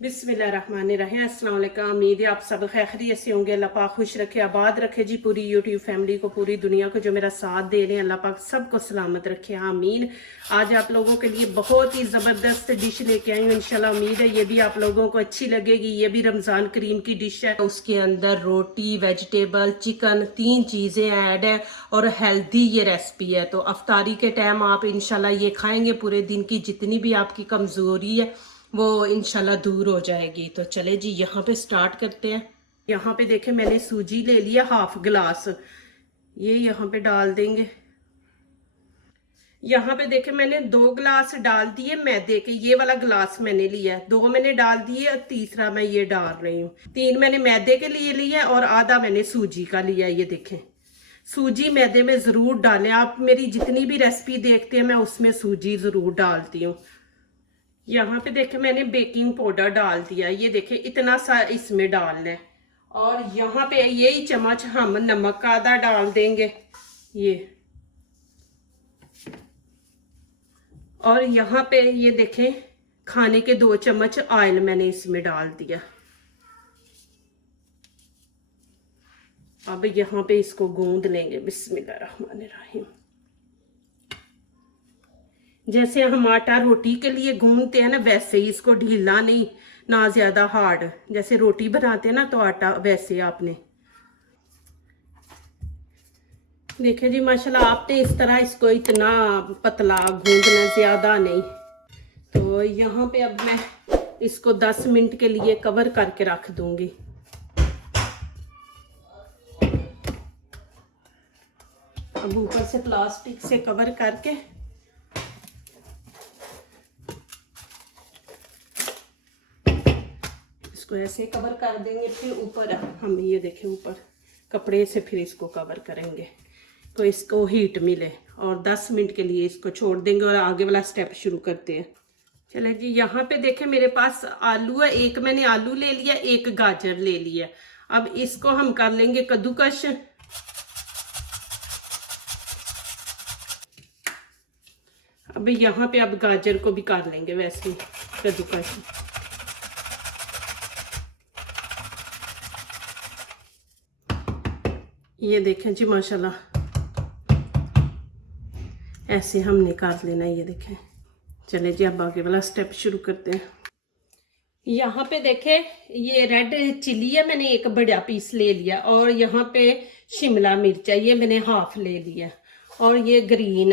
बिस्मिल्लाहिर्रहमानिर्रहीम। अस्सलाम वालेकुम। उम्मीद है आप सब खैरियत से होंगे। अल्लाह पाक खुश रखे, आबाद रखे जी पूरी यूट्यूब फैमिली को, पूरी दुनिया को जो मेरा साथ दे रहे हैं। अल्लाह पाक सबको सलामत रखे, आमीन। आज आप लोगों के लिए बहुत ही ज़बरदस्त डिश लेके आई हूँ। इंशाल्लाह उम्मीद है ये भी आप लोगों को अच्छी लगेगी। ये भी रमज़ान करीम की डिश है। उसके अंदर रोटी, वेजिटेबल, चिकन, 3 चीज़ें ऐड है और हेल्दी ये रेसिपी है। तो अफ्तारी के टाइम आप इंशाल्लाह ये खाएंगे, पूरे दिन की जितनी भी आपकी कमज़ोरी है वो इंशाल्लाह दूर हो जाएगी। तो चले जी यहाँ पे स्टार्ट करते हैं। यहाँ पे देखें मैंने सूजी ले लिया हाफ गिलास, ये यहाँ पे डाल देंगे। यहाँ पे देखें मैंने 2 गिलास डाल दिए मैदे के, ये वाला गिलास मैंने लिया है, 2 मैंने डाल दिए और तीसरा मैं ये डाल रही हूँ। 3 मैंने मैदे के लिए लिया और आधा मैंने सूजी का लिया। ये देखें सूजी मैदे में ज़रूर डालें आप। मेरी जितनी भी रेसिपी देखते हैं मैं उसमें सूजी ज़रूर डालती हूँ। यहाँ पे देखे मैंने बेकिंग पाउडर डाल दिया, ये देखे इतना सा इसमें डालना है। और यहाँ पे यही चम्मच हम नमक का आधा डाल देंगे ये। और यहाँ पे ये देखें खाने के 2 चम्मच ऑयल मैंने इसमें डाल दिया। अब यहाँ पे इसको गूंद लेंगे बिस्मिल्लाहिर्रहमानिर्रहीम। जैसे हम आटा रोटी के लिए गूंदते हैं ना, वैसे ही इसको ढीला नहीं ना ज्यादा हार्ड। जैसे रोटी बनाते हैं ना तो आटा वैसे आपने देखे जी माशाल्लाह। आपने इस तरह इसको इतना पतला गूंदना, ज्यादा नहीं। तो यहाँ पे अब मैं इसको 10 मिनट के लिए कवर करके रख दूंगी। अब ऊपर से प्लास्टिक से कवर करके इसको ऐसे कवर कर देंगे। फिर ऊपर हम ये देखें ऊपर कपड़े से फिर इसको कवर करेंगे तो इसको हीट मिले, और 10 मिनट के लिए इसको छोड़ देंगे और आगे वाला स्टेप शुरू करते हैं। चले जी यहाँ पे देखें मेरे पास आलू है, एक मैंने आलू ले लिया, एक गाजर ले लिया। अब इसको हम कर लेंगे कद्दूकश। अब यहाँ पे अब गाजर को भी कर लेंगे वैसे ही कद्दूकश। ये देखें जी माशाल्लाह ऐसे हमने काट लेना। ये देखें। चले जी अब आगे वाला स्टेप शुरू करते हैं। यहाँ पे देखें ये रेड चिली है, मैंने एक बड़ा पीस ले लिया। और यहाँ पे शिमला मिर्च है, ये मैंने हाफ ले लिया। और ये ग्रीन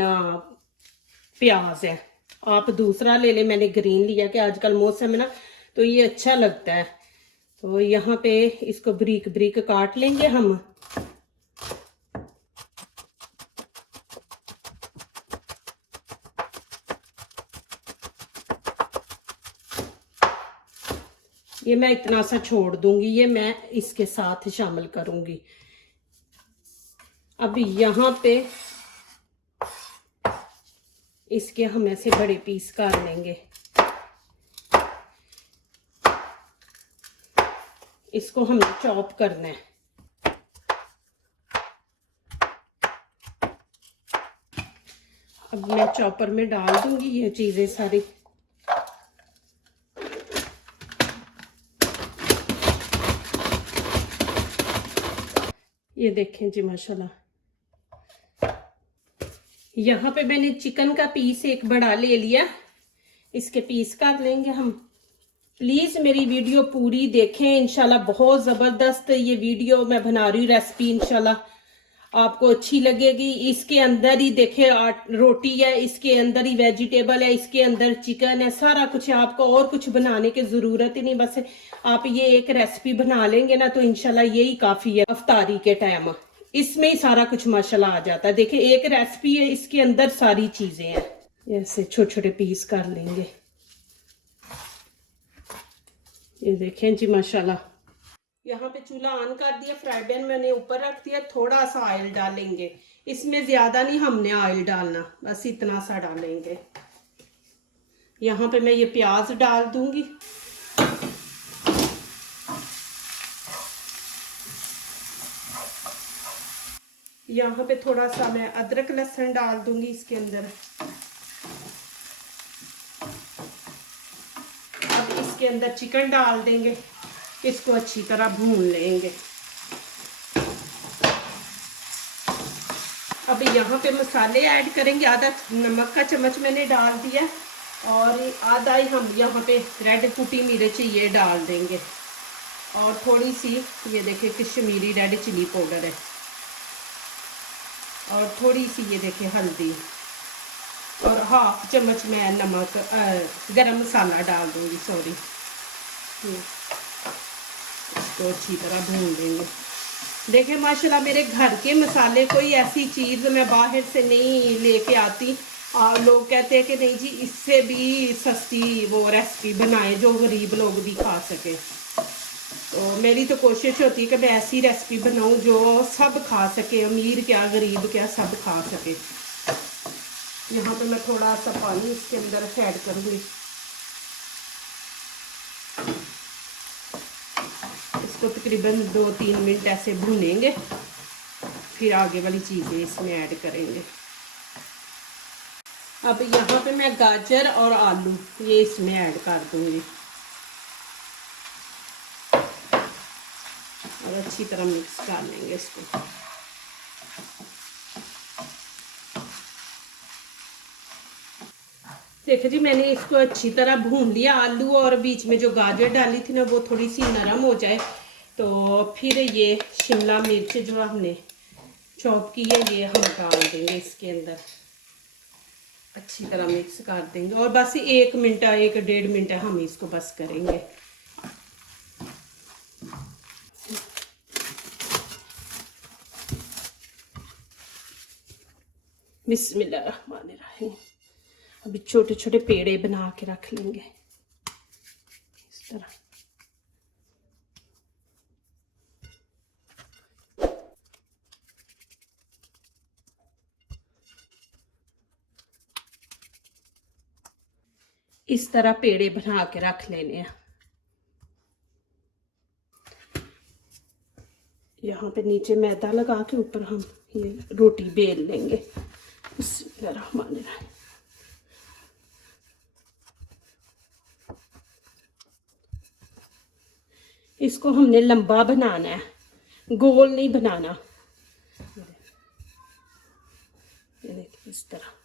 प्याज है, आप दूसरा ले लें, मैंने ग्रीन लिया कि आजकल मौसम है ना तो ये अच्छा लगता है। तो यहाँ पे इसको ब्रीक ब्रीक काट लेंगे हम। ये मैं इतना सा छोड़ दूंगी, ये मैं इसके साथ शामिल करूंगी। अब यहाँ पे इसके हम ऐसे बड़े पीस कर लेंगे। इसको हमें चॉप करना है। अब मैं चॉपर में डाल दूंगी ये चीजें सारी। ये देखें जी माशाल्लाह। यहाँ पे मैंने चिकन का पीस एक बड़ा ले लिया, इसके पीस कर लेंगे हम। प्लीज़ मेरी वीडियो पूरी देखें, इंशाल्लाह बहुत ज़बरदस्त ये वीडियो मैं बना रही हूँ। रेसिपी इंशाल्लाह आपको अच्छी लगेगी। इसके अंदर ही देखें रोटी है, इसके अंदर ही वेजिटेबल है, इसके अंदर चिकन है, सारा कुछ है। आपको और कुछ बनाने की ज़रूरत ही नहीं, बस आप ये एक रेसिपी बना लेंगे ना तो इंशाल्लाह यही काफ़ी है अफ्तारी के टाइम। इसमें ही सारा कुछ माशाल्लाह आ जाता है। देखिए एक रेसिपी है, इसके अंदर सारी चीज़ें हैं। ऐसे छोटे छोटे पीस कर लेंगे। ये देखें जी माशाल्लाह। यहाँ पे चूल्हा ऑन कर दिया, फ्राई पैन मैंने ऊपर रख दिया। थोड़ा सा ऑयल डालेंगे, इसमें ज्यादा नहीं हमने ऑयल डालना, बस इतना सा डालेंगे। यहाँ पे मैं ये प्याज डाल दूंगी। यहाँ पे थोड़ा सा मैं अदरक लहसुन डाल दूंगी इसके अंदर। अब इसके अंदर चिकन डाल देंगे, इसको अच्छी तरह भून लेंगे। अब यहाँ पे मसाले ऐड करेंगे। आधा नमक का चम्मच मैंने डाल दिया और आधा ही हम यहाँ पे रेड कुटी मिर्च ये डाल देंगे और थोड़ी सी ये देखिए कश्मीरी रेड चिली पाउडर है और थोड़ी सी ये देखिए हल्दी और हाफ चम्मच मैं नमक गरम मसाला डाल दूँगी। सॉरी, इसको अच्छी तरह भून देंगे। देखिए माशाल्लाह मेरे घर के मसाले, कोई ऐसी चीज़ मैं बाहर से नहीं लेके आती। और लोग कहते हैं कि नहीं जी इससे भी सस्ती वो रेसिपी बनाएं जो गरीब लोग भी खा सके। तो मेरी तो कोशिश होती है कि मैं ऐसी रेसिपी बनाऊं जो सब खा सके, अमीर क्या गरीब क्या सब खा सके। यहाँ पे मैं थोड़ा सा पानी इसके अंदर ऐड करूँगी। इसको तकरीबन 2-3 मिनट ऐसे भूनेंगे, फिर आगे वाली चीज़ें इसमें ऐड करेंगे। अब यहाँ पे मैं गाजर और आलू ये इसमें ऐड कर दूँगी और अच्छी तरह मिक्स कर लेंगे इसको। देखो जी मैंने इसको अच्छी तरह भून लिया। आलू और बीच में जो गाजर डाली थी ना वो थोड़ी सी नरम हो जाए तो फिर ये शिमला मिर्च जो हमने चॉप की है ये हम डाल देंगे इसके अंदर, अच्छी तरह मिक्स कर देंगे और बस 1 मिनट 1-1.5 मिनट हम इसको बस करेंगे। बिस्मिल्लाहिर्रहमानिर्रहीम। अभी छोटे छोटे पेड़े बना के रख लेंगे इस तरह। इस तरह पेड़े बना के रख लेने हैं। यहाँ पे नीचे मैदा लगा के ऊपर हम ये रोटी बेल लेंगे। बिस्मिल्लाहिर्रहमानिर्रहीम। इसको हमने लंबा बनाना है, गोल नहीं बनाना। ये देखिए इस तरह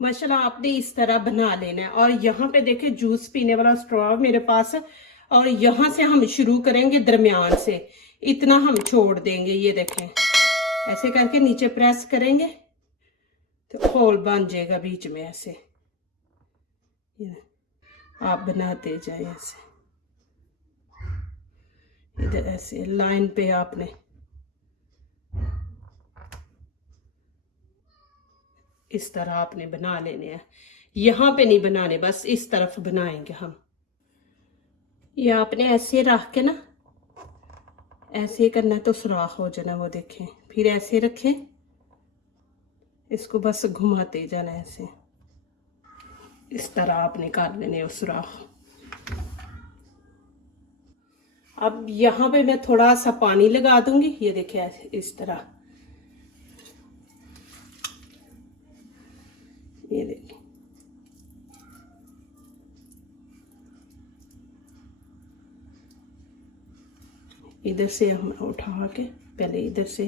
माशाल्लाह आपने इस तरह बना लेना है। और यहाँ पे देखे जूस पीने वाला स्ट्रॉ मेरे पास, और यहाँ से हम शुरू करेंगे दरमियान से, इतना हम छोड़ देंगे। ये देखें ऐसे करके नीचे प्रेस करेंगे तो होल बन जाएगा बीच में। ऐसे आप बनाते जाए ऐसे, इधर ऐसे लाइन पे आपने इस तरह आपने बना लेने हैं। यहाँ पे नहीं बनाने, बस इस तरफ बनाएंगे हम। ये आपने ऐसे रख के ना ऐसे करना तो सुराख हो जाना, वो देखें। फिर ऐसे रखें, इसको बस घुमाते जाना ऐसे, इस तरह आपने कर लेने वो सुराख। अब यहाँ पे मैं थोड़ा सा पानी लगा दूंगी। ये देखिए ऐसे इस तरह, ये देखिए इधर से हम उठा के पहले इधर से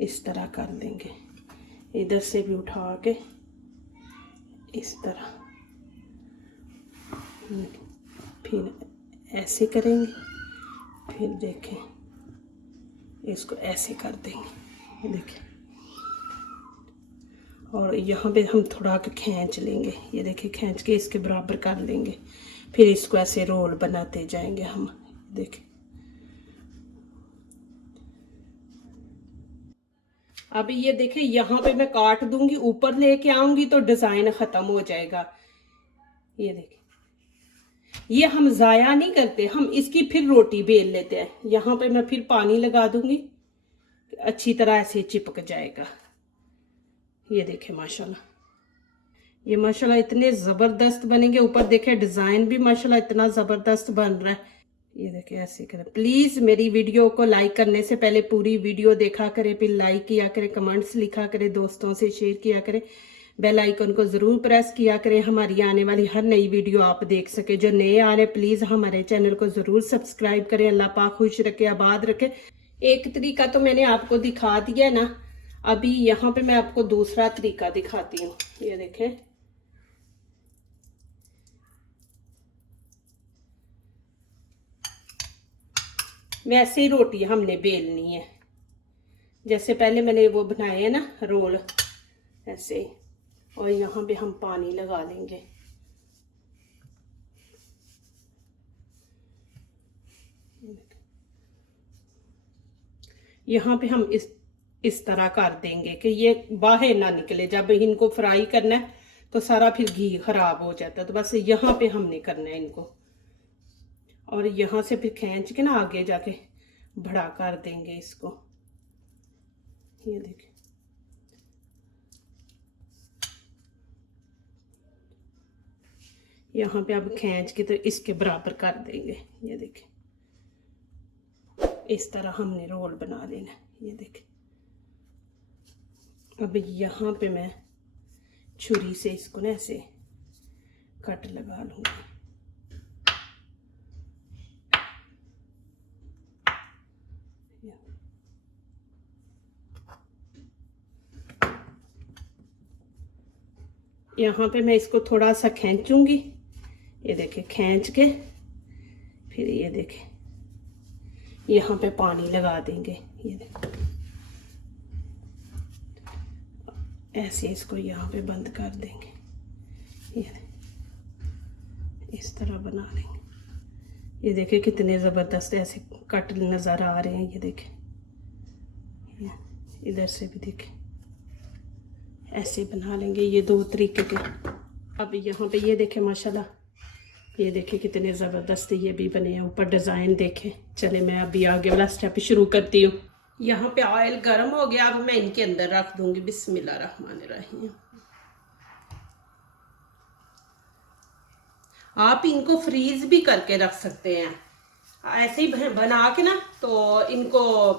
इस तरह कर देंगे, इधर से भी उठा के इस तरह, फिर ऐसे करेंगे, फिर देखें इसको ऐसे कर देंगे। ये देखें, और यहाँ पे हम थोड़ा के खींच लेंगे। ये देखिए खींच के इसके बराबर कर लेंगे, फिर इसको ऐसे रोल बनाते जाएंगे हम। देखें अभी ये देखिए यहाँ पे मैं काट दूंगी, ऊपर लेके आऊंगी तो डिजाइन खत्म हो जाएगा। ये देखिए ये हम ज़ाया नहीं करते, हम इसकी फिर रोटी बेल लेते हैं। यहाँ पे मैं फिर पानी लगा दूंगी, अच्छी तरह ऐसे चिपक जाएगा। ये देखें माशाल्लाह, ये माशाल्लाह इतने ज़बरदस्त बनेंगे। ऊपर देखें डिज़ाइन भी माशाल्लाह इतना ज़बरदस्त बन रहा है। ये देखें ऐसे करें। प्लीज़ मेरी वीडियो को लाइक करने से पहले पूरी वीडियो देखा करें, फिर लाइक किया करें, कमेंट्स लिखा करें, दोस्तों से शेयर किया करें। बेल आइकन को ज़रूर प्रेस किया करें, हमारी आने वाली हर नई वीडियो आप देख सके। जो नए आ रहे प्लीज़ हमारे चैनल को ज़रूर सब्सक्राइब करें। अल्लाह पाक खुश रखे, आबाद रखे। एक तरीका तो मैंने आपको दिखा दिया ना, अभी यहाँ पे मैं आपको दूसरा तरीका दिखाती हूँ। ये देखें, वैसे ही रोटी हमने बेलनी है जैसे पहले मैंने वो बनाए हैं ना रोल, ऐसे ही। और यहाँ पे हम पानी लगा लेंगे। यहाँ पे हम इस तरह कर देंगे कि ये बाहर ना निकले। जब इनको फ्राई करना है तो सारा फिर घी खराब हो जाता है, तो बस यहाँ पे हमने करना है इनको। और यहाँ से फिर खींच के ना आगे जाके बड़ा कर देंगे इसको। ये देखिए, यहाँ पे अब खींच के तो इसके बराबर कर देंगे। ये देखिए, इस तरह हमने रोल बना लेना। ये देखिए, अब यहाँ पे मैं छुरी से इसको ना ऐसे कट लगा लूँगी। यहाँ पे मैं इसको थोड़ा सा खींचूंगी। ये देखिए, खींच के फिर ये देखिए यहाँ पे पानी लगा देंगे। ये देखो, ऐसे इसको यहाँ पे बंद कर देंगे। ये इस तरह बना लेंगे। ये देखिए कितने ज़बरदस्त ऐसे कट नज़र आ रहे हैं। ये देखिए, इधर से भी देखें, ऐसे बना लेंगे। ये दो तरीके के। अब यहाँ पे ये देखें माशाल्लाह, ये देखें कितने ज़बरदस्त ये भी बने हैं। ऊपर डिज़ाइन देखें। चले मैं अभी आगे वाला स्टेप शुरू करती हूँ। यहाँ पे ऑयल गर्म हो गया, अब मैं इनके अंदर रख दूंगी। बिस्मिल्लाहिर्रहमानिर्रहीम। आप इनको फ्रीज भी करके रख सकते हैं, ऐसे ही बना के ना, तो इनको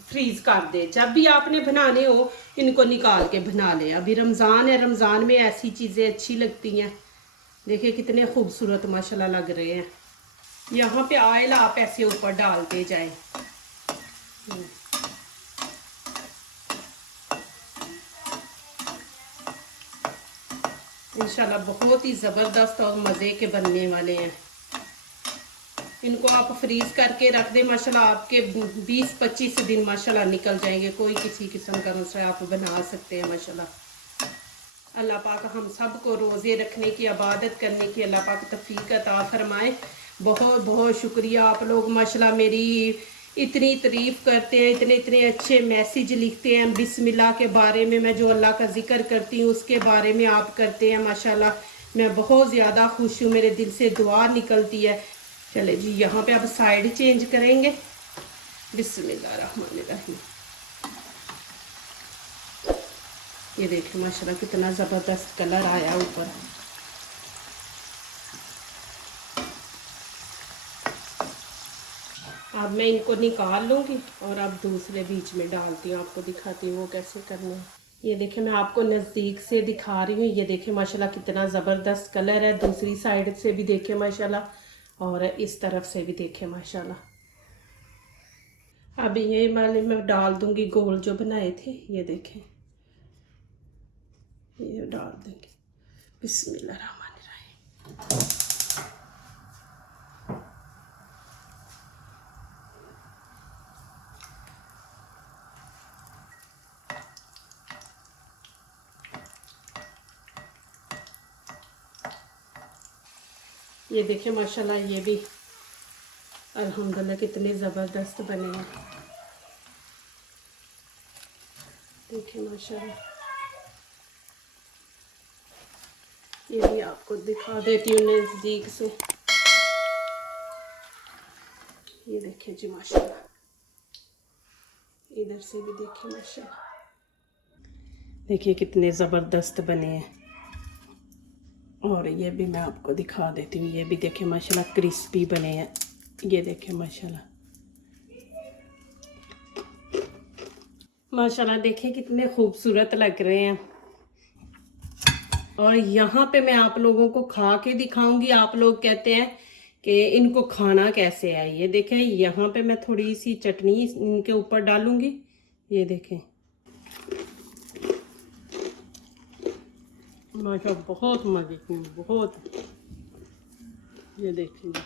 फ्रीज कर दे। जब भी आपने बनाने हो इनको निकाल के बना ले। अभी रमज़ान है, रमज़ान में ऐसी चीज़ें अच्छी लगती हैं। देखिए कितने खूबसूरत माशाल्लाह लग रहे हैं। यहाँ पे ऑयल आप ऐसे ऊपर डालते जाएं। इंशाल्लाह बहुत ही ज़बरदस्त और मज़े के बनने वाले हैं। इनको आप फ्रीज करके रख दें, माशाल्लाह आपके 20-25 दिन माशाल्लाह निकल जाएंगे। कोई किसी किस्म का मसला आप बना सकते हैं माशाल्लाह। अल्लाह पाक हम सब को रोज़े रखने की, इबादत करने की अल्लाह पाक तौफीक अता फरमाए। बहुत बहुत शुक्रिया। आप लोग माशाल्लाह मेरी इतनी तारीफ़ करते हैं, इतने इतने अच्छे मैसेज लिखते हैं बिस्मिल्लाह के बारे में। मैं जो अल्लाह का जिक्र करती हूँ उसके बारे में आप करते हैं माशाल्लाह। मैं बहुत ज़्यादा खुश हूँ, मेरे दिल से दुआ निकलती है। चले जी, यहाँ पे अब साइड चेंज करेंगे। बिस्मिल्लाहिर्रहमानिर्रहीम। ये देखिए माशाल्लाह कितना ज़बरदस्त कलर आया ऊपर। अब मैं इनको निकाल लूँगी और अब दूसरे बीच में डालती हूँ, आपको दिखाती हूँ वो कैसे करना है। ये देखिए, मैं आपको नज़दीक से दिखा रही हूँ। ये देखिए माशाल्लाह कितना ज़बरदस्त कलर है। दूसरी साइड से भी देखिए माशाल्लाह, और इस तरफ से भी देखें माशाल्लाह। अब ये मैं डाल दूंगी गोल जो बनाए थे। ये देखें, ये डाल देंगे। बिस्मिल्लाहिर्रहमानिर्रहीम। ये देखिए माशाल्लाह, ये भी अल्हम्दुलिल्लाह कितने ज़बरदस्त बने हैं। देखिए माशाल्लाह, ये भी आपको दिखा देती हूँ नज़दीक से। ये देखिए जी माशाल्लाह, इधर से भी देखिए माशाल्लाह, देखिए कितने ज़बरदस्त बने हैं। और ये भी मैं आपको दिखा देती हूँ। ये भी देखिए माशाल्लाह क्रिस्पी बने हैं। ये देखिए माशाल्लाह, माशाल्लाह देखिए कितने खूबसूरत लग रहे हैं। और यहाँ पे मैं आप लोगों को खा के दिखाऊंगी। आप लोग कहते हैं कि इनको खाना कैसे है। ये देखें, यहाँ पे मैं थोड़ी सी चटनी इनके ऊपर डालूंगी। ये देखें, माशा बहुत मजे की, बहुत। ये देखेंगे,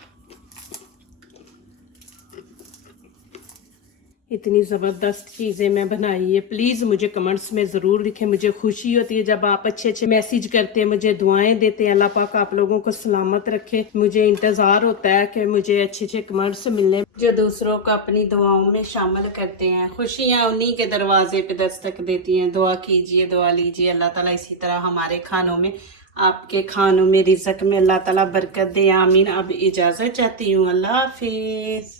इतनी ज़बरदस्त चीज़ें मैं बनाई है। प्लीज़ मुझे कमेंट्स में ज़रूर लिखें। मुझे खुशी होती है जब आप अच्छे अच्छे मैसेज करते हैं, मुझे दुआएं देते हैं। अल्लाह पाक आप लोगों को सलामत रखे। मुझे इंतज़ार होता है कि मुझे अच्छे अच्छे कमेंट्स मिलने जो दूसरों को अपनी दुआओं में शामिल करते हैं। खुशियाँ उन्हीं के दरवाजे पे दस्तक देती हैं। दुआ कीजिए, दुआ लीजिए। अल्लाह ताला इसी तरह हमारे खानों में, आपके खानों में, रिज़्क में अल्लाह ताला बरकत दे। आमीन। अब इजाज़त चाहती हूँ। अल्लाह हाफिज़।